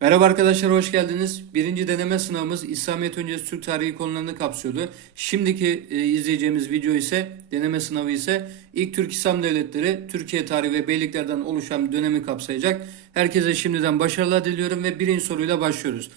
Merhaba arkadaşlar hoş geldiniz. Birinci deneme sınavımız İslamiyet öncesi Türk tarihi konularını kapsıyordu. Şimdiki e, izleyeceğimiz video ise deneme sınavı ise ilk Türk İslam devletleri Türkiye tarihi ve beyliklerden oluşan dönemi kapsayacak. Herkese şimdiden başarılar diliyorum ve birinci soruyla başlıyoruz.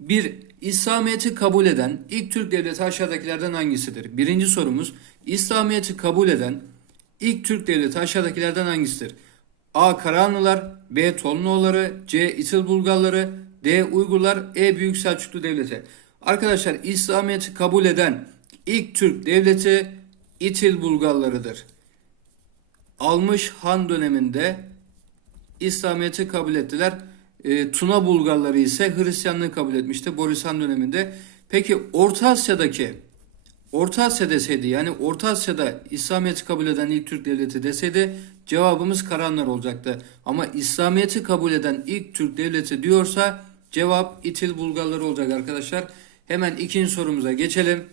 Bir, İslamiyet'i kabul eden ilk Türk devleti aşağıdakilerden hangisidir? Birinci sorumuz İslamiyet'i kabul eden ilk Türk devleti aşağıdakilerden hangisidir? A. Karahanlılar B. Tolunoğulları C. İtil Bulgarları D. Uygurlar E. Büyük Selçuklu Devleti Arkadaşlar İslamiyet'i kabul eden ilk Türk devleti İtil Bulgarlarıdır. Almış Han döneminde İslamiyet'i kabul ettiler. E, Tuna Bulgarları ise Hristiyanlığı kabul etmişti Boris Han döneminde. Peki Orta Asya'daki Orta Asya deseydi yani Orta Asya'da İslamiyet'i kabul eden ilk Türk devleti deseydi cevabımız Karahanlar olacaktı. Ama İslamiyet'i kabul eden ilk Türk devleti diyorsa cevap İtil Bulgarları olacak arkadaşlar. Hemen ikinci sorumuza geçelim.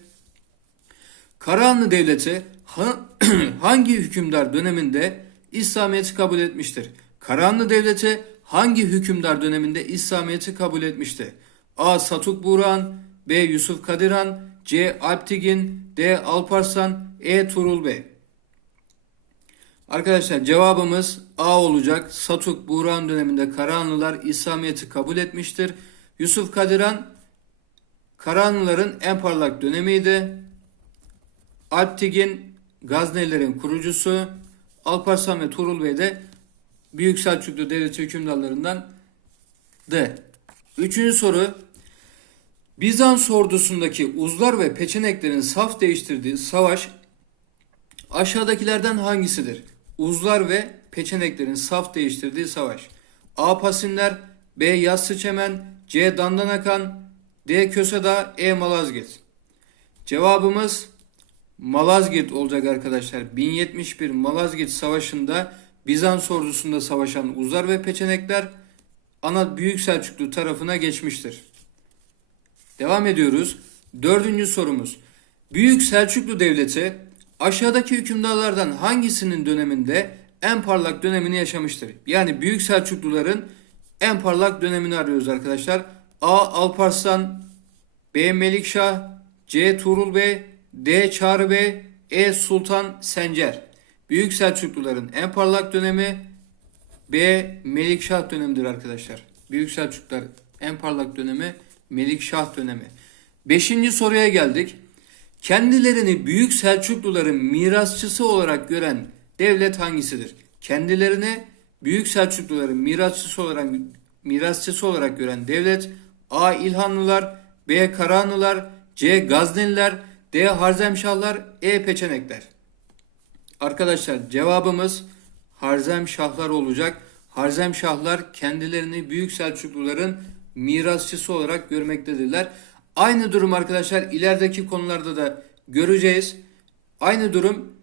Karahanlı Devleti ha- hangi hükümdar döneminde İslamiyet'i kabul etmiştir? Karahanlı Devleti hangi hükümdar döneminde İslamiyet'i kabul etmişti? A. Satuk Burhan B. Yusuf Kadiran C. Alptigin D. Alparslan E. Tuğrul Bey Arkadaşlar cevabımız A olacak. Satuk Burhan döneminde Karahanlılar İslamiyet'i kabul etmiştir. Yusuf Kadiran Karahanlıların en parlak dönemiydi. Alptigin Gaznelilerin kurucusu. Alparslan ve Tuğrul Bey de Büyük Selçuklu Devleti hükümdarlarından D. Üçüncü soru. Bizans ordusundaki uzlar ve peçeneklerin saf değiştirdiği savaş aşağıdakilerden hangisidir? Uzlar ve peçeneklerin saf değiştirdiği savaş. A. Pasinler B. Yassı Çemen C. Dandanakan D. Kösedağ E. Malazgirt Cevabımız Malazgirt olacak arkadaşlar. 1071 Malazgirt Savaşı'nda Bizans ordusunda savaşan Uzlar ve Peçenekler ana Büyük Selçuklu tarafına geçmiştir. Devam ediyoruz. Dördüncü sorumuz. Büyük Selçuklu Devleti aşağıdaki hükümdarlardan hangisinin döneminde en parlak dönemini yaşamıştır? Yani Büyük Selçukluların en parlak dönemini arıyoruz arkadaşlar. A. Alparslan B. Melikşah C. Tuğrul Bey D. Çağrı Bey E. Sultan Sencer Büyük Selçukluların en parlak dönemi B. Melikşah dönemidir arkadaşlar. Büyük Selçuklular en parlak dönemi Melikşah dönemi. Beşinci soruya geldik. Kendilerini Büyük Selçukluların mirasçısı olarak gören devlet hangisidir? Kendilerini Büyük Selçukluların mirasçısı olarak mirasçısı olarak gören devlet A. İlhanlılar B. Karahanlılar C. Gazneliler D. Harzemşahlar E. Peçenekler Arkadaşlar cevabımız Harzemşahlar olacak. Harzemşahlar kendilerini Büyük Selçukluların mirasçısı olarak görmektedirler. Aynı durum arkadaşlar ilerideki konularda da göreceğiz. Aynı durum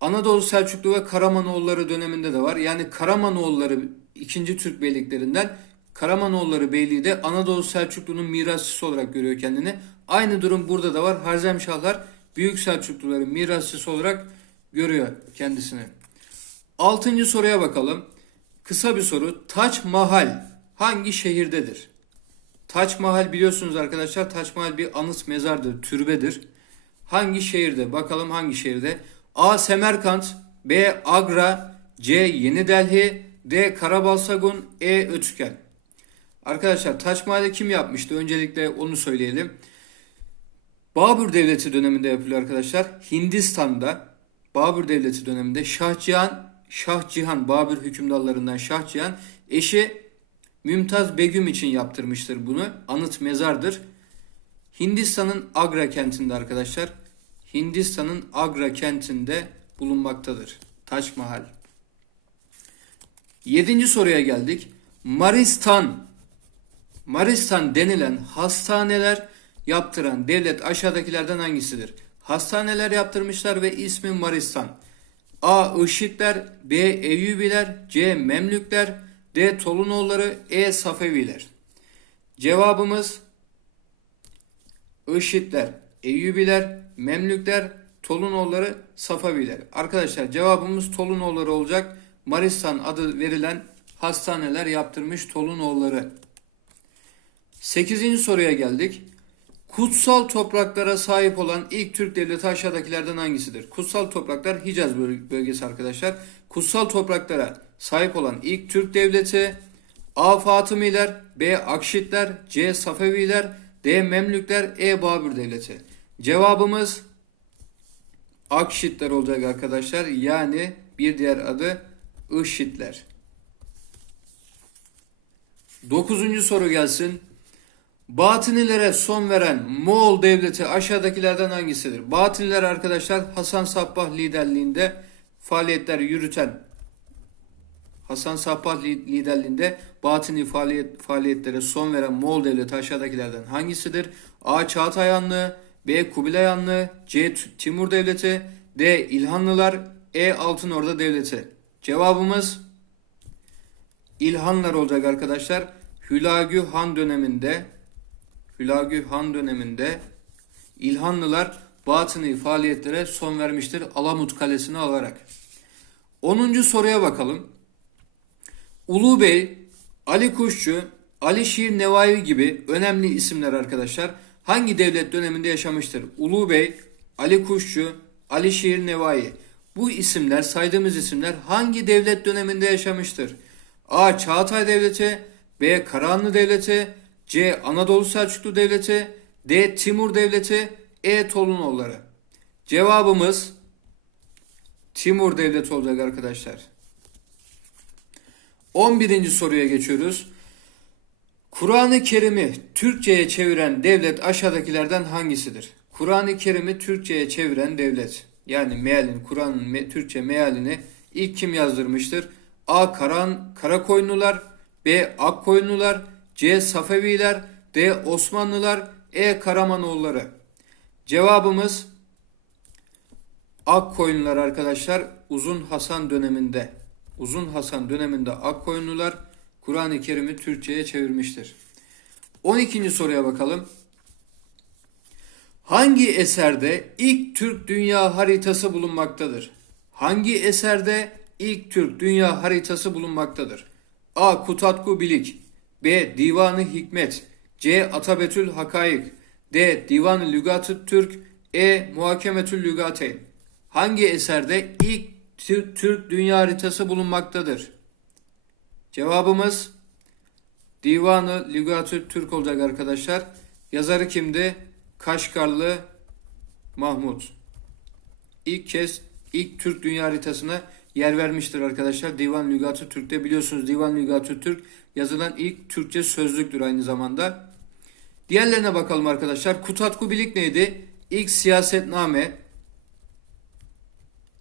Anadolu Selçuklu ve Karamanoğulları döneminde de var. Yani Karamanoğulları 2. Türk beyliklerinden Karamanoğulları Beyliği de Anadolu Selçuklu'nun mirasçısı olarak görüyor kendini. Aynı durum burada da var. Harzemşahlar Büyük Selçukluların mirasçısı olarak görüyor kendisini. Altıncı soruya bakalım. Kısa bir soru. Taç Mahal hangi şehirdedir? Taç Mahal biliyorsunuz arkadaşlar. Taç Mahal bir anıt mezardır, türbedir. Hangi şehirde? Bakalım hangi şehirde? A. Semerkant B. Agra C. Yeni Delhi D. Karabalsagun E. Ötüken Arkadaşlar Taç Mahal'i kim yapmıştı? Öncelikle onu söyleyelim. Babür Devleti döneminde yapılıyor arkadaşlar. Hindistan'da Babür Devleti döneminde Şah Cihan, Şah Cihan Babür hükümdarlarından Şah Cihan eşi Mümtaz Begüm için yaptırmıştır bunu. Anıt mezardır. Hindistan'ın Agra kentinde arkadaşlar. Hindistan'ın Agra kentinde bulunmaktadır. Taç Mahal. Yedinci soruya geldik. Maristan. Maristan denilen hastaneler yaptıran devlet aşağıdakilerden hangisidir? Hastaneler yaptırmışlar ve ismi Maristan. A. Işitler B. Eyyubiler C. Memlükler D. Tolunoğulları E. Safeviler Cevabımız Işitler, Eyyubiler, Memlükler, Tolunoğulları, Safaviler. Arkadaşlar cevabımız Tolunoğulları olacak. Maristan adı verilen hastaneler yaptırmış Tolunoğulları. 8. soruya geldik. Kutsal topraklara sahip olan ilk Türk devleti aşağıdakilerden hangisidir? Kutsal topraklar Hicaz böl- bölgesi arkadaşlar. Kutsal topraklara sahip olan ilk Türk devleti A. Fatımiler, B. Akşitler, C. Safeviler, D. Memlükler, E. Babür devleti. Cevabımız Akşitler olacak arkadaşlar. Yani bir diğer adı IŞİD'ler. Dokuzuncu soru gelsin. Batınilere son veren Moğol devleti aşağıdakilerden hangisidir? Batıniler arkadaşlar Hasan Sabbah liderliğinde faaliyetler yürüten Hasan Sabbah li- liderliğinde Batıni faaliyet, faaliyetlere son veren Moğol devleti aşağıdakilerden hangisidir? A. Çağatay Hanlığı B. Kubilay Hanlığı C. Timur Devleti D. İlhanlılar E. Altınorda Devleti Cevabımız İlhanlar olacak arkadaşlar. Hülagü Han döneminde Hülagü Han döneminde İlhanlılar batıni faaliyetlere son vermiştir Alamut Kalesi'ni alarak. 10. soruya bakalım. Ulu Bey, Ali Kuşçu, Ali Şiir Nevavi gibi önemli isimler arkadaşlar hangi devlet döneminde yaşamıştır? Ulu Bey, Ali Kuşçu, Ali Şiir Nevavi. Bu isimler, saydığımız isimler hangi devlet döneminde yaşamıştır? A. Çağatay Devleti, B. Karahanlı Devleti, C. Anadolu Selçuklu Devleti, D. Timur Devleti, E. Tolunoğulları. Cevabımız Timur Devleti olacak arkadaşlar. 11. soruya geçiyoruz. Kur'an-ı Kerim'i Türkçe'ye çeviren devlet aşağıdakilerden hangisidir? Kur'an-ı Kerim'i Türkçe'ye çeviren devlet. Yani mealin, Kur'an'ın me- Türkçe mealini ilk kim yazdırmıştır? A. Karan, Karakoyunlular, B. Akkoyunlular, C. Safeviler, D. Osmanlılar, E. Karamanoğulları. Cevabımız Akkoyunlular arkadaşlar Uzun Hasan döneminde. Uzun Hasan döneminde Akkoyunlular Kur'an-ı Kerim'i Türkçe'ye çevirmiştir. 12. soruya bakalım. Hangi eserde ilk Türk dünya haritası bulunmaktadır? Hangi eserde ilk Türk dünya haritası bulunmaktadır? A. Kutatku Bilik B. Divanı Hikmet C. Atabetül Hakaik D. Divanı Türk E. Muhakemetül Lügateyn Hangi eserde ilk Tür- Türk dünya haritası bulunmaktadır? Cevabımız Divanı Lügatü Türk olacak arkadaşlar. Yazarı kimdi? Kaşgarlı Mahmut. İlk kez ilk Türk dünya haritasına yer vermiştir arkadaşlar. Divan Lügatü Türk'te biliyorsunuz Divan Lügatü Türk yazılan ilk Türkçe sözlüktür aynı zamanda. Diğerlerine bakalım arkadaşlar. Kutatku Bilik neydi? İlk siyasetname.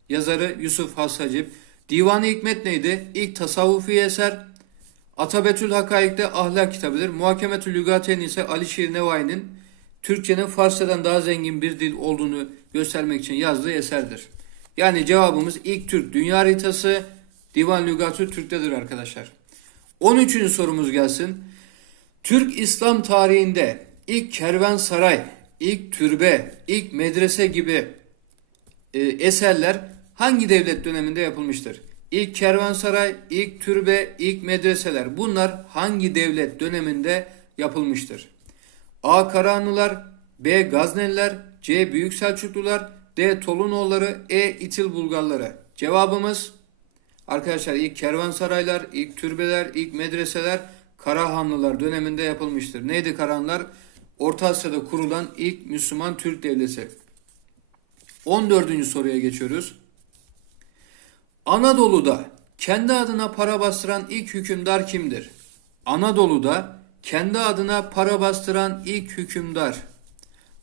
Yazarı Yusuf Has Hacip. Divan-ı Hikmet neydi? İlk tasavvufi eser. Atabetül Hakaik'te ahlak kitabıdır. Muhakemetül Lügateyn ise Ali Şiir Nevai'nin Türkçenin Farsçadan daha zengin bir dil olduğunu göstermek için yazdığı eserdir. Yani cevabımız ilk Türk dünya haritası Divan Lügatü Türk'tedir arkadaşlar. 13. sorumuz gelsin. Türk İslam tarihinde ilk kervansaray, ilk türbe, ilk medrese gibi e, eserler hangi devlet döneminde yapılmıştır? İlk kervansaray, ilk türbe, ilk medreseler bunlar hangi devlet döneminde yapılmıştır? A. Karahanlılar, B. Gazneliler, C. Büyük Selçuklular, D. Tolunoğulları, E. İtil Bulgarları. Cevabımız arkadaşlar ilk kervansaraylar, ilk türbeler, ilk medreseler Karahanlılar döneminde yapılmıştır. Neydi Karahanlılar? Orta Asya'da kurulan ilk Müslüman Türk devleti. 14. soruya geçiyoruz. Anadolu'da kendi adına para bastıran ilk hükümdar kimdir? Anadolu'da kendi adına para bastıran ilk hükümdar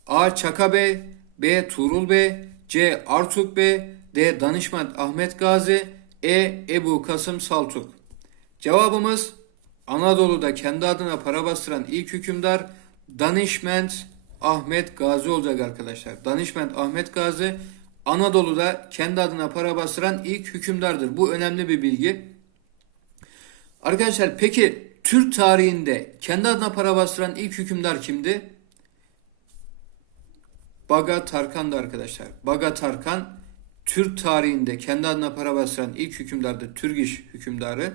A. Çaka Bey B. Tuğrul Bey C. Artuk Bey D. Danışment Ahmet Gazi E. Ebu Kasım Saltuk Cevabımız Anadolu'da kendi adına para bastıran ilk hükümdar Danışment Ahmet Gazi olacak arkadaşlar. Danışment Ahmet Gazi Anadolu'da kendi adına para bastıran ilk hükümdardır. Bu önemli bir bilgi. Arkadaşlar peki Türk tarihinde kendi adına para bastıran ilk hükümdar kimdi? Baga Tarkan'dı arkadaşlar. Baga Tarkan Türk tarihinde kendi adına para bastıran ilk hükümdardı. Türk iş hükümdarı.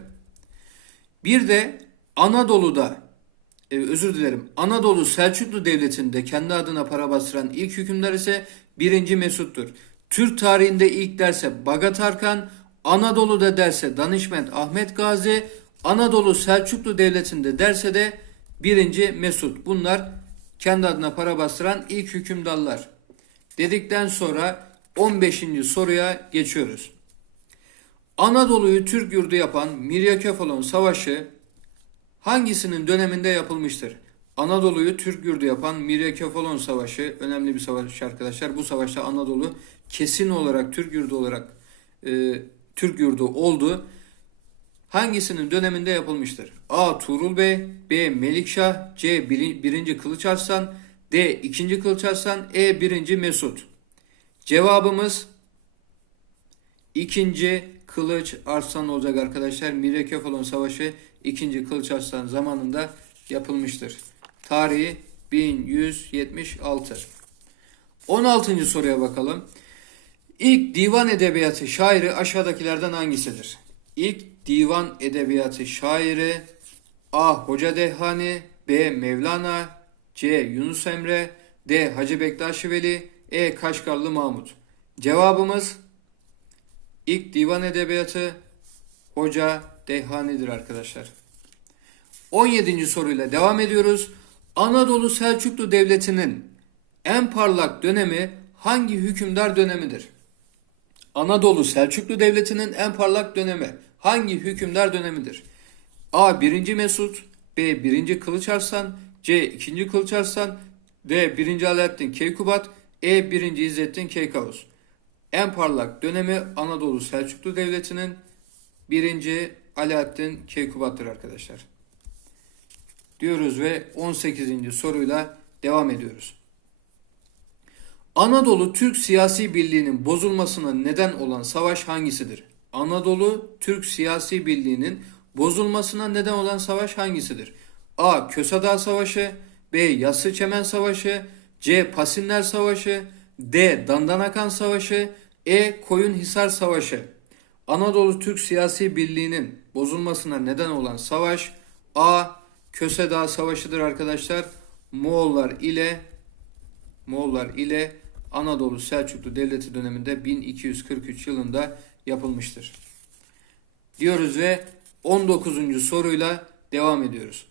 Bir de Anadolu'da e, özür dilerim. Anadolu Selçuklu Devleti'nde kendi adına para bastıran ilk hükümdar ise 1. Mesut'tur. Türk tarihinde ilk derse Bagat Arkan, Anadolu'da derse Danışment Ahmet Gazi, Anadolu Selçuklu Devleti'nde derse de 1. Mesut. Bunlar kendi adına para bastıran ilk hükümdarlar. Dedikten sonra 15. soruya geçiyoruz. Anadolu'yu Türk yurdu yapan Miryakefalon Savaşı hangisinin döneminde yapılmıştır? Anadolu'yu Türk yurdu yapan Miryakefalon Savaşı önemli bir savaş arkadaşlar. Bu savaşta Anadolu kesin olarak Türk yurdu olarak e, Türk yurdu oldu. Hangisinin döneminde yapılmıştır? A. Tuğrul Bey B. Melikşah C. 1. Kılıç Arslan D. 2. Kılıç Arslan E. 1. Mesut Cevabımız ikinci Kılıç Arslan olacak arkadaşlar. Miryakefalon Savaşı 2. Kılıç Arslan zamanında yapılmıştır. Tarihi 1176. 16. soruya bakalım. İlk divan edebiyatı şairi aşağıdakilerden hangisidir? İlk divan edebiyatı şairi A. Hoca Dehani B. Mevlana C. Yunus Emre D. Hacı Bektaş Veli E. Kaşgarlı Mahmut Cevabımız ilk divan edebiyatı Hoca Dehani'dir arkadaşlar. 17. soruyla devam ediyoruz. Anadolu Selçuklu Devleti'nin en parlak dönemi hangi hükümdar dönemidir? Anadolu Selçuklu Devleti'nin en parlak dönemi hangi hükümdar dönemidir? A. 1. Mesut B. 1. Kılıç Arslan C. 2. Kılıç Arslan D. 1. Alaaddin Keykubat E. 1. İzzettin Keykavus En parlak dönemi Anadolu Selçuklu Devleti'nin 1. Alaaddin Keykubat'tır arkadaşlar. Diyoruz ve 18. soruyla devam ediyoruz. Anadolu Türk siyasi birliğinin bozulmasına neden olan savaş hangisidir? Anadolu Türk siyasi birliğinin bozulmasına neden olan savaş hangisidir? A. Köse Savaşı B. Yassı Çemen Savaşı C. Pasinler Savaşı D. Dandanakan Savaşı E. Koyunhisar Savaşı Anadolu Türk siyasi birliğinin bozulmasına neden olan savaş A. Köse Dağı Savaşı'dır arkadaşlar. Moğollar ile Moğollar ile Anadolu Selçuklu Devleti döneminde 1243 yılında yapılmıştır. Diyoruz ve 19. soruyla devam ediyoruz.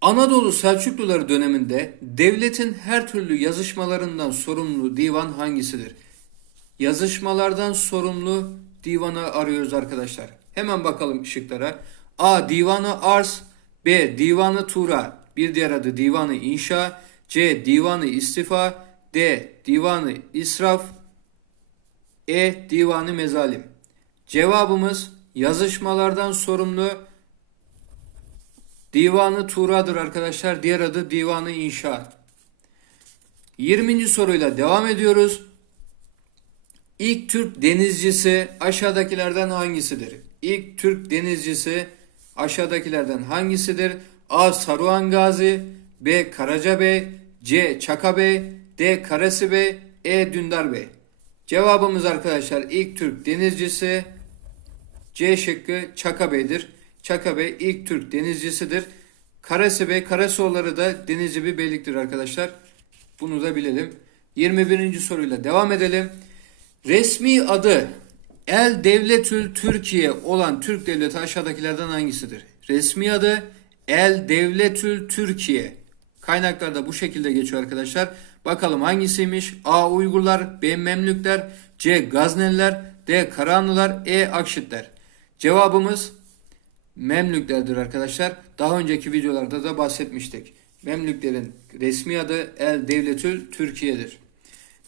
Anadolu Selçukluları döneminde devletin her türlü yazışmalarından sorumlu divan hangisidir? Yazışmalardan sorumlu divanı arıyoruz arkadaşlar. Hemen bakalım şıklara. A. Divanı Ars B. Divanı Tura bir diğer adı Divanı İnşa C. Divanı İstifa D. Divanı İsraf E. Divanı Mezalim Cevabımız yazışmalardan sorumlu Divanı Tura'dır arkadaşlar. Diğer adı Divanı İnşa. 20. soruyla devam ediyoruz. İlk Türk denizcisi aşağıdakilerden hangisidir? İlk Türk denizcisi aşağıdakilerden hangisidir? A. Saruhan Gazi B. Karaca Bey C. Çaka Bey D. Karasi Bey E. Dündar Bey Cevabımız arkadaşlar ilk Türk denizcisi C şıkkı Çaka Bey'dir. Çaka Bey ilk Türk denizcisidir. Karasi Bey, Karasoğulları da denizci bir beyliktir arkadaşlar. Bunu da bilelim. 21. soruyla devam edelim. Resmi adı El Devletül Türkiye olan Türk devleti aşağıdakilerden hangisidir? Resmi adı El Devletül Türkiye. Kaynaklarda bu şekilde geçiyor arkadaşlar. Bakalım hangisiymiş? A. Uygurlar, B. Memlükler, C. Gazneliler, D. Karahanlılar, E. Akşitler. Cevabımız Memlüklerdir arkadaşlar. Daha önceki videolarda da bahsetmiştik. Memlüklerin resmi adı El Devletül Türkiye'dir.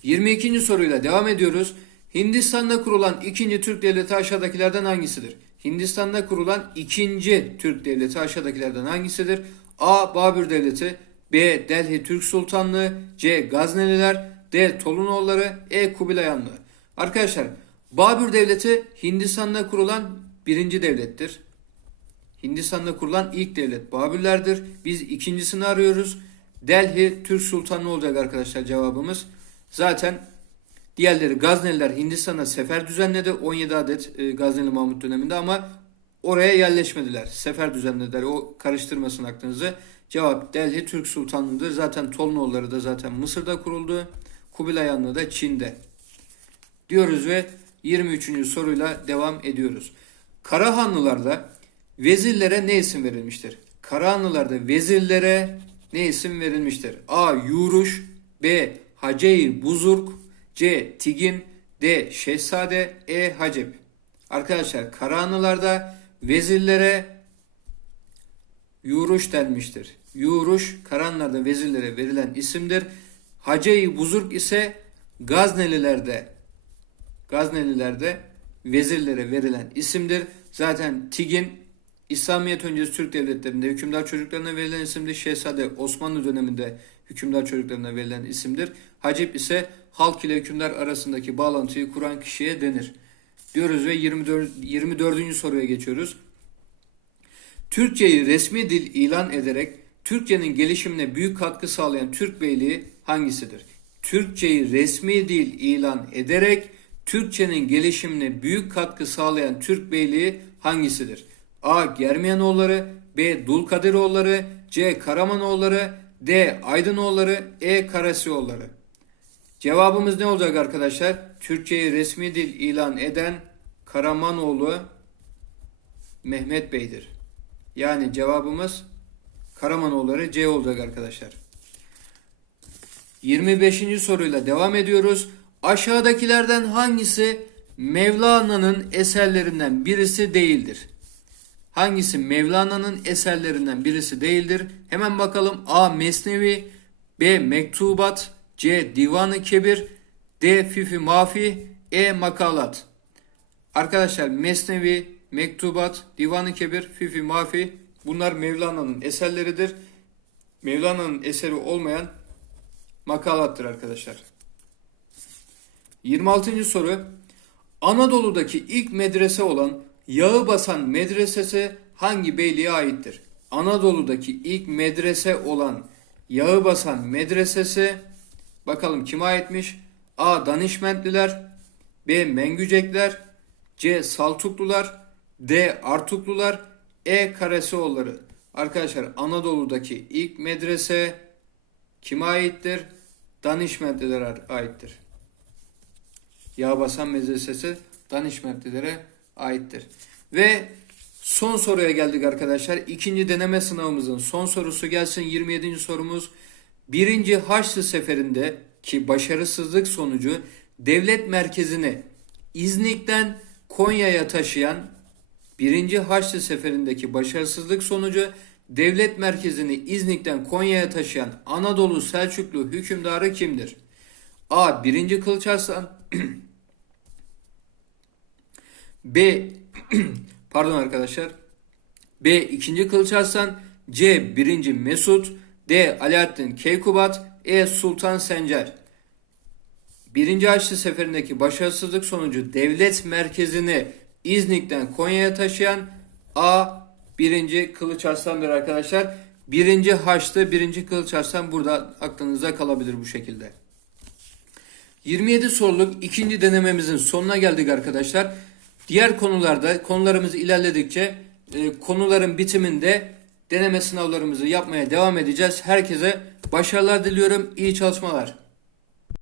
22. soruyla devam ediyoruz. Hindistan'da kurulan ikinci Türk devleti aşağıdakilerden hangisidir? Hindistan'da kurulan ikinci Türk devleti aşağıdakilerden hangisidir? A. Babür Devleti B. Delhi Türk Sultanlığı C. Gazneliler D. Tolunoğulları E. Kubilay Hanlığı Arkadaşlar Babür Devleti Hindistan'da kurulan birinci devlettir. Hindistan'da kurulan ilk devlet Babürlerdir. Biz ikincisini arıyoruz. Delhi Türk Sultanlığı olacak arkadaşlar cevabımız. Zaten diğerleri Gazneliler Hindistan'a sefer düzenledi. 17 adet e, Gazneli Mahmut döneminde ama oraya yerleşmediler. Sefer düzenlediler. O karıştırmasın aklınızı. Cevap Delhi Türk Sultanlığı'dır. Zaten Tolnoğulları da zaten Mısır'da kuruldu. Kubilay Hanlığı da Çin'de. Diyoruz ve 23. soruyla devam ediyoruz. Karahanlılarda vezirlere ne isim verilmiştir? Karahanlılarda vezirlere ne isim verilmiştir? A. Yuruş B. Haceyi Buzurg C. Tigin D. Şehzade E. Hacep Arkadaşlar Karahanlılarda vezirlere Yuruş denmiştir. Yuruş Karahanlılarda vezirlere verilen isimdir. Haceyi Buzurg ise Gaznelilerde Gaznelilerde vezirlere verilen isimdir. Zaten Tigin İslamiyet öncesi Türk devletlerinde hükümdar çocuklarına verilen isimdir. Şehzade Osmanlı döneminde hükümdar çocuklarına verilen isimdir. Hacip ise halk ile hükümdar arasındaki bağlantıyı kuran kişiye denir. Diyoruz ve 24. 24. soruya geçiyoruz. Türkçeyi resmi dil ilan ederek Türkçenin gelişimine büyük katkı sağlayan Türk Beyliği hangisidir? Türkçeyi resmi dil ilan ederek Türkçenin gelişimine büyük katkı sağlayan Türk Beyliği hangisidir? A. Germiyanoğulları B. Dulkadiroğulları C. Karamanoğulları D. Aydınoğulları E. Karasioğulları Cevabımız ne olacak arkadaşlar? Türkçeyi resmi dil ilan eden Karamanoğlu Mehmet Bey'dir. Yani cevabımız Karamanoğulları C olacak arkadaşlar. 25. soruyla devam ediyoruz. Aşağıdakilerden hangisi Mevlana'nın eserlerinden birisi değildir? Hangisi Mevlana'nın eserlerinden birisi değildir? Hemen bakalım. A. Mesnevi B. Mektubat C. Divan-ı Kebir D. Fifi Mafi E. Makalat Arkadaşlar Mesnevi, Mektubat, Divan-ı Kebir, Fifi Mafi bunlar Mevlana'nın eserleridir. Mevlana'nın eseri olmayan makalattır arkadaşlar. 26. soru. Anadolu'daki ilk medrese olan Yağıbasan Medresesi hangi beyliğe aittir? Anadolu'daki ilk medrese olan Yağıbasan Medresesi bakalım kime aitmiş? A. Danişmentliler B. Mengücekler C. Saltuklular D. Artuklular E. Karasioğulları Arkadaşlar Anadolu'daki ilk medrese kime aittir? Danişmentlilere aittir. Yağbasan medresesi Danişmentlilere aittir. Ve son soruya geldik arkadaşlar. İkinci deneme sınavımızın son sorusu gelsin. 27. sorumuz. Birinci Haçlı Seferi'nde ki başarısızlık sonucu devlet merkezini İznik'ten Konya'ya taşıyan birinci Haçlı Seferi'ndeki başarısızlık sonucu devlet merkezini İznik'ten Konya'ya taşıyan Anadolu Selçuklu hükümdarı kimdir? A. 1. Kılıç Arslan B. Pardon arkadaşlar. B. 2. Kılıç Arslan C. 1. Mesut D. Alaaddin Keykubat E. Sultan Sencer Birinci Haçlı Seferi'ndeki başarısızlık sonucu devlet merkezini İznik'ten Konya'ya taşıyan A. 1. Kılıç Arslan'dır arkadaşlar. Birinci Haçlı, 1. Kılıç Arslan burada aklınızda kalabilir bu şekilde. 27 soruluk ikinci denememizin sonuna geldik arkadaşlar. Diğer konularda konularımız ilerledikçe e, konuların bitiminde deneme sınavlarımızı yapmaya devam edeceğiz. Herkese başarılar diliyorum. İyi çalışmalar.